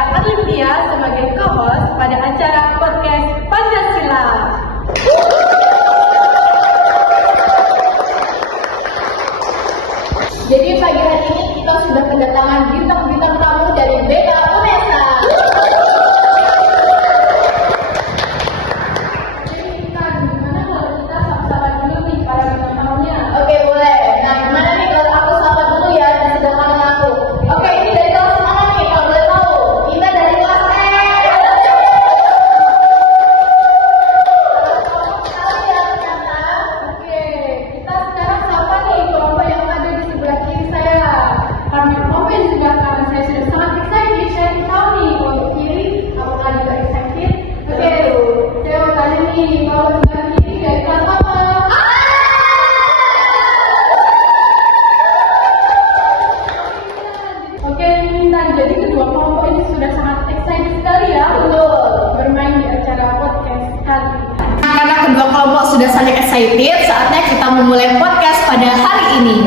Arlidia sebagai co-host pada acara podcast Pancasila. Jadi pagi hari ini kita sudah kedatangan bintang-bintang tamu dari BK UNESA. Jadi gimana kalau kita sapa-sapa dulu nih para bintang tamunya? Oke, boleh. Nah, gimana nih kalau aku sapa dulu ya di sebelah kanan aku? Oke, ini dari kelas mana nih? Kalau boleh tahu? Kita dari kelas E. Oke, kita sekarang sapa nih kelompok yang ada di sebelah kiri saya. Karena kelompok yang di sebelah kanan saya sudah sangat excited, saya tahu nih kelompok kiri apakah juga excited? Oke, saya mau tanya nih kalau sebelah kiri dari kelas apa? Oke, Intan, jadi kedua kelompok ini sudah sangat excited sekali ya untuk bermain di acara podcast kali ini. Karena kedua kelompok sudah saling excited, saatnya kita memulai podcast pada hari ini.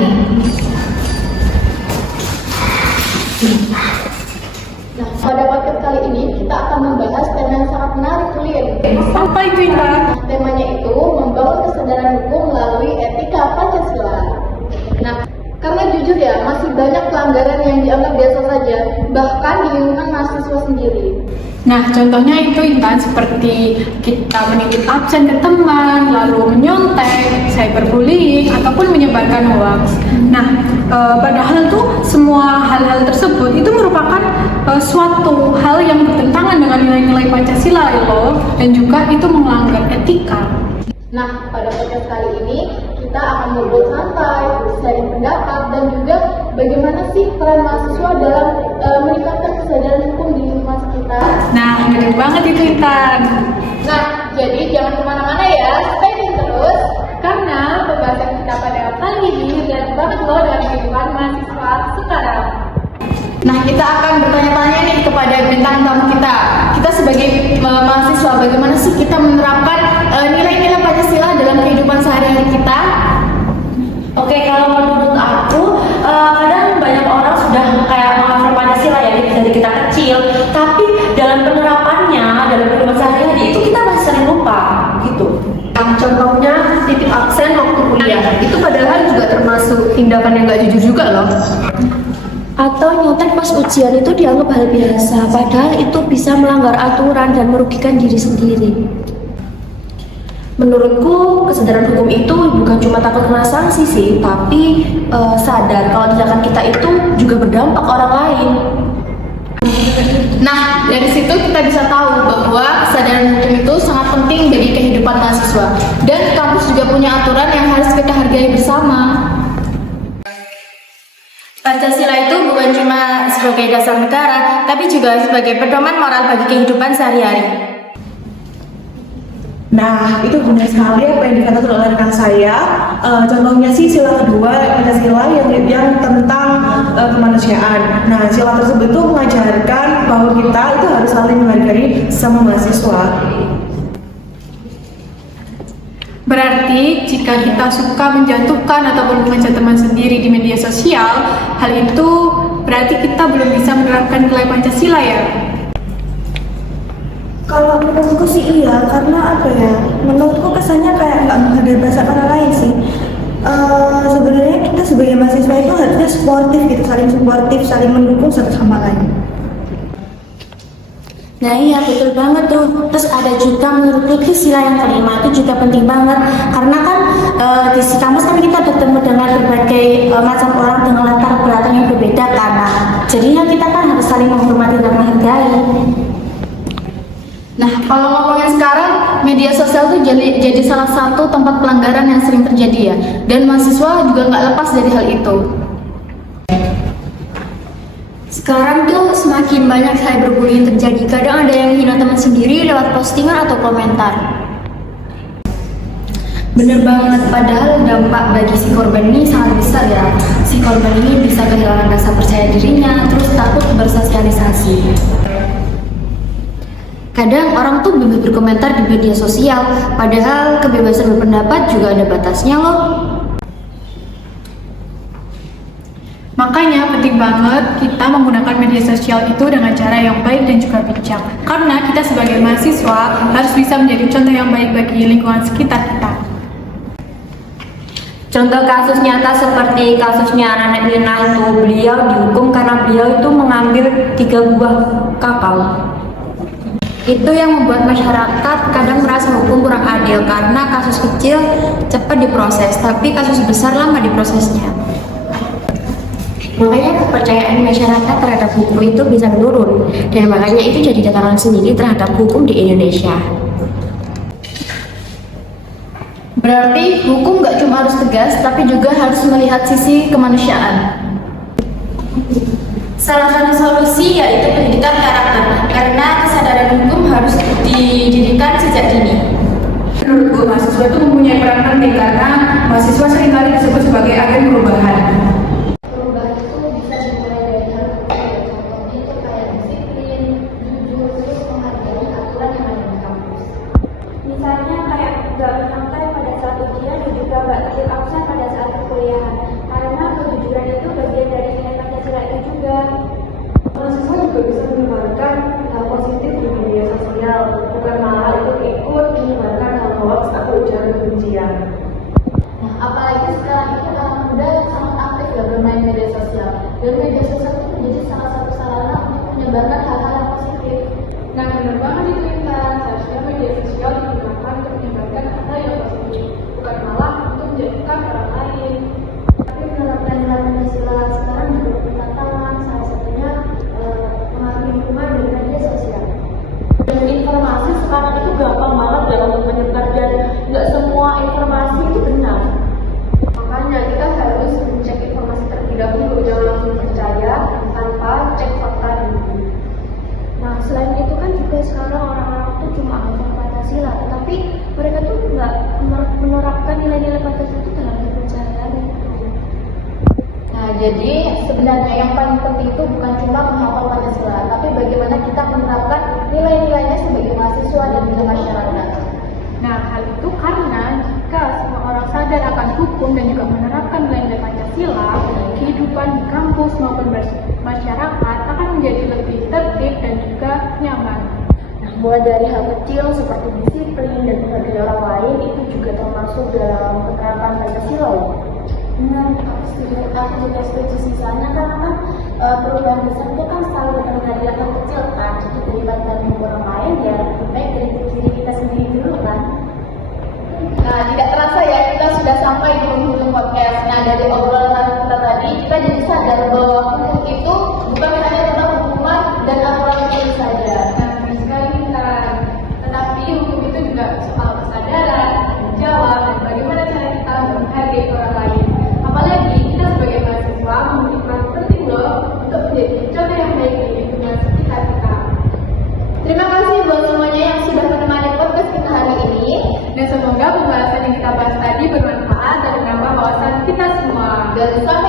Nah, pada podcast kali ini kita akan membahas tema yang sangat menarik, Lin. Apa itu, Intan? Nah, temanya itu membangun kesadaran hukum melalui etika Pancasila. Nah, karena jujur ya, masih banyak pelanggaran yang dianggap biasa saja, bahkan di lingkungan mahasiswa sendiri. Nah, contohnya itu Intan, seperti kita menitip absen ke teman, lalu menyontek, cyberbullying, ataupun menyebarkan hoax. Nah, padahal tuh semua hal-hal tersebut itu merupakan suatu hal yang bertentangan dengan nilai-nilai Pancasila loh, dan juga itu melanggar etika. Nah, pada podcast kali ini kita akan ngobrol santai, sharing pendapat, dan juga bagaimana sih peran mahasiswa dalam meningkatkan kesadaran hukum di lingkungan sekitar. Nah, keren banget itu Intan. Nah, jadi jangan kemana-mana ya, stay tune terus, karena pembahasan kita pada kali ini relate banget loh dengan kehidupan mahasiswa sekarang. Nah, kita akan bertanya-tanya nih kepada bintang tamu kita. Kita sebagai mahasiswa, bagaimana sih kita menerapkan nilai-nilai Pancasila dalam kehidupan sehari-hari kita? Oke, kalau menurut aku, kadang banyak orang sudah kayak menghafal Pancasila ya dari kita kecil, tapi dalam penerapannya, dalam kehidupan sehari-hari itu kita masih sering lupa, gitu. Contohnya titip absen waktu kuliah, itu padahal juga termasuk tindakan yang gak jujur juga loh. Atau nyontek pas ujian itu dianggap hal biasa, padahal itu bisa melanggar aturan dan merugikan diri sendiri. Menurutku kesadaran hukum itu bukan cuma takut kena sanksi sih, tapi sadar kalau tindakan kita itu juga berdampak orang lain. Nah, dari situ kita bisa tahu bahwa kesadaran hukum itu sangat penting bagi kehidupan mahasiswa. Dan kampus juga punya aturan yang harus kita hargai bersama. Pancasila itu bukan cuma sebagai dasar negara, tapi juga sebagai pedoman moral bagi kehidupan sehari-hari. Nah, itu benar sekali apa yang dikatakan oleh rekan saya. Contohnya sih sila kedua Pancasila yang tentang kemanusiaan. Nah, sila tersebut itu mengajarkan bahwa kita itu harus saling menghargai sesama mahasiswa. Berarti jika kita suka menjatuhkan ataupun mengecat teman sendiri di media sosial, hal itu berarti kita belum bisa menerapkan nilai Pancasila ya? Kalau menurutku sih iya, karena apa ya? Menurutku kesannya kayak nggak menghargai bahasa orang lain sih. Sebenarnya kita sebagai mahasiswa itu harusnya sportif gitu, saling suportif, saling mendukung satu sama lain. Nah iya betul banget tuh. Terus ada juga menurutku itu sila yang kelima itu juga penting banget, karena kan di kampus kan kita bertemu dengan berbagai macam orang dengan latar belakang yang berbeda kan. Nah, jadinya kita kan harus saling menghormati dan menghargai. Nah, kalau ngomongin sekarang, media sosial tuh jadi salah satu tempat pelanggaran yang sering terjadi ya. Dan mahasiswa juga nggak lepas dari hal itu. Sekarang tuh semakin banyak cyberbullying terjadi. Kadang ada yang hina teman sendiri lewat postingan atau komentar. Bener banget, padahal dampak bagi si korban ini sangat besar ya. Si korban ini bisa kehilangan rasa percaya dirinya, terus takut bersosialisasi. Kadang orang tuh bebas berkomentar di media sosial, padahal kebebasan berpendapat juga ada batasnya loh. Makanya penting banget kita menggunakan media sosial itu dengan cara yang baik dan juga bijak. Karena kita sebagai mahasiswa harus bisa menjadi contoh yang baik bagi lingkungan sekitar kita. Contoh kasus nyata seperti kasusnya Ranet Lina itu, beliau dihukum karena beliau itu mengambil 3 buah kakao. Itu yang membuat masyarakat kadang merasa hukum kurang adil karena kasus kecil cepat diproses, tapi kasus besar lama diprosesnya. Makanya kepercayaan masyarakat terhadap hukum itu bisa menurun, dan makanya itu jadi tantangan sendiri terhadap hukum di Indonesia. Berarti hukum gak cuma harus tegas, tapi juga harus melihat sisi kemanusiaan. Salah satu solusi yaitu pendidikan karakter, karena kesadaran hukum harus didirikan sejak dini. Menurutku mahasiswa itu mempunyai peran penting karena mahasiswa seringkali disebut sebagai agen perubahan. Perubahan itu bisa dimulai dari hal kecil, contohnya itu kayak disiplin, jujur, terus menghargai aturan yang ada di kampus. Misalnya kayak gak santai pada saat ujian dan juga gak kecil absen pada saat perkuliahan, karena kejujuran itu bagian dari nilai Pancasila itu juga. Mahasiswa juga bisa menyebarkan hal positif di media sosial, bukan malah ikut menyebarkan hal hoax atau ujaran kebencian. Nah, apalagi sekarang ini anak muda sangat aktif ya bermain media sosial. Dan media sosial itu menjadi salah satu sarana untuk menyebarkan hal-hal yang positif. Nah, benar banget itu Intan. Seharusnya media sosial digunakan untuk menyebarkan hal yang positif, bukan malah untuk menjadikan orang lain. Tapi menerapkan nilai Pancasila sekarang juga bertantangan, salah satunya pengaruh lingkungan dari media sosial. Dan informasi sekarang itu gampang banget ya untuk menyebar, dan nggak semua informasi itu benar. Makanya kita harus mencek informasi terlebih dahulu, jangan langsung percaya tanpa cek fakta dulu. Nah, selain itu kan juga sekarang orang-orang tuh cuma hafal Pancasila, tetapi mereka tuh nggak menerapkan nilai-nilai Pancasila itu dalam hidup sehari-hari. Nah, jadi sebenarnya yang paling penting itu bukan cuma menghafal Pancasila, tapi bagaimana kita menerapkan nilai-nilainya sebagai mahasiswa dan juga masyarakat. Nah, hal itu karena jika semua orang sadar akan hukum dan juga menerapkan nilai-nilai Pancasila, kehidupan di kampus maupun masyarakat akan menjadi lebih tertib dan juga nyaman. Nah, mulai dari hal kecil seperti disiplin dan menghargai orang lain itu juga termasuk dalam penerapan Pancasila. Aku juga setuju sih, soalnya kan perubahan besar itu kan selalu dengan menghargai yang kecil kan. Jadi daripada dari orang lain ya lebih baik dari diri kita sendiri dulu kan. Nah, tidak terasa ya kita sudah sampai di penghujung podcast. Nah, dari obrolan kita tadi kita jadi sadar bahwa hukum itu bukan hanya tentang hukuman dan aturan itu saja. Nah, benar sekali Intan. Tetapi hukum itu juga soal kesadaran, tanggung jawab, dan bagaimana cara kita menghargai orang lain. Apalagi kita sebagai mahasiswa memiliki peran penting loh untuk menjadi contoh yang baik di lingkungan sekitar kita. Terima kasih buat semuanya yang sudah menemani podcast kita hari ini. Dan semoga pembahasan yang kita bahas tadi bermanfaat dan menambah wawasan kita semua. Dan sampai